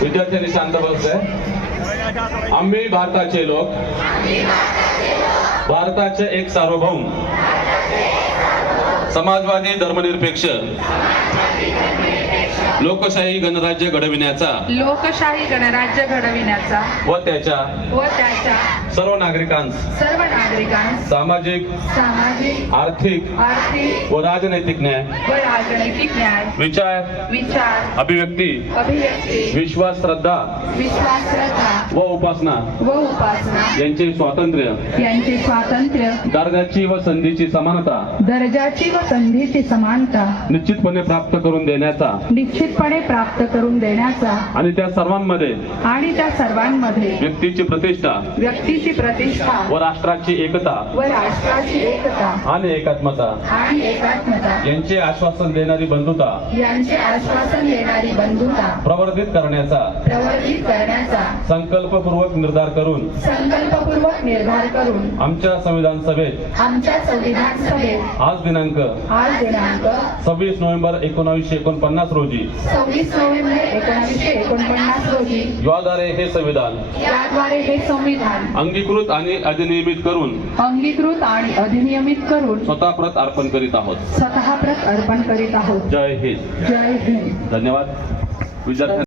विद्यार्थ्यांनी शांत बसतंय आम्ही भारताचे लोक. भारताचे एक सार्वभौम. समाजवादी धर्मनिरपेक्ष. लोकशाही गणराज्य घडविण्याचा. लोकशाही गणराज्य घडविण्याचा. व त्याच्या व त्याच्या सर्व नागरिकांस. सर्व नागरिकांस सामाजिक सामाजिक आर्थिक आर्थिक व राजनैतिक न्याय. राजनैतिक न्याय विचार विचार अभिव्यक्ती अभिव्यक्ती विश्वास श्रद्धा विश्वास श्रद्धा व उपासना व उपासना यांचे स्वातंत्र्य यांचे स्वातंत्र्य दर्जाची व संधीची समानता दर्जाची व संधीची समानता निश्चितपणे प्राप्त करून देण्याचा निश्चितपणे प्राप्त करून देण्याचा आणि त्या सर्वांमध्ये आणि त्या सर्वांमध्ये व्यक्तीची प्रतिष्ठा व्यक्तीची प्रतिष्ठा व राष्ट्राची एकता व राष्ट्राची एकता आणि एकात्मता आणि एकात्मता यांचे आश्वासन देणारी बंधुता. यांचे आश्वासन देणारी बंधुता. प्रवर्धित करण्याचा. प्रवर्धित करण्याचा. संकल्पपूर्वक निर्धार करून. संकल्पपूर्वक निर्धार करून. आमच्या संविधान सभेत. आमच्या संविधान सभेत. आज दिनांक. आज दिनांक. सव्वीस नोव्हेंबर एकोणावीसशे एकोणपन्नास रोजी. सव्वीस नोव्हेंबर एकोणीसशे एकोणपन्नास रोजी. याद्वारे हे संविधान. याद्वारे हे संविधान. अंगीकृत आणि अधिनियमित करून. अंगीकृत आणि अधिनियमित करून. स्वतः प्रत अर्पण करीत आहोत. स्वतः प्रत अर्पण करीत आहोत. जय हिंद. जय हिंद. धन्यवाद. विद्यार्थ्यांना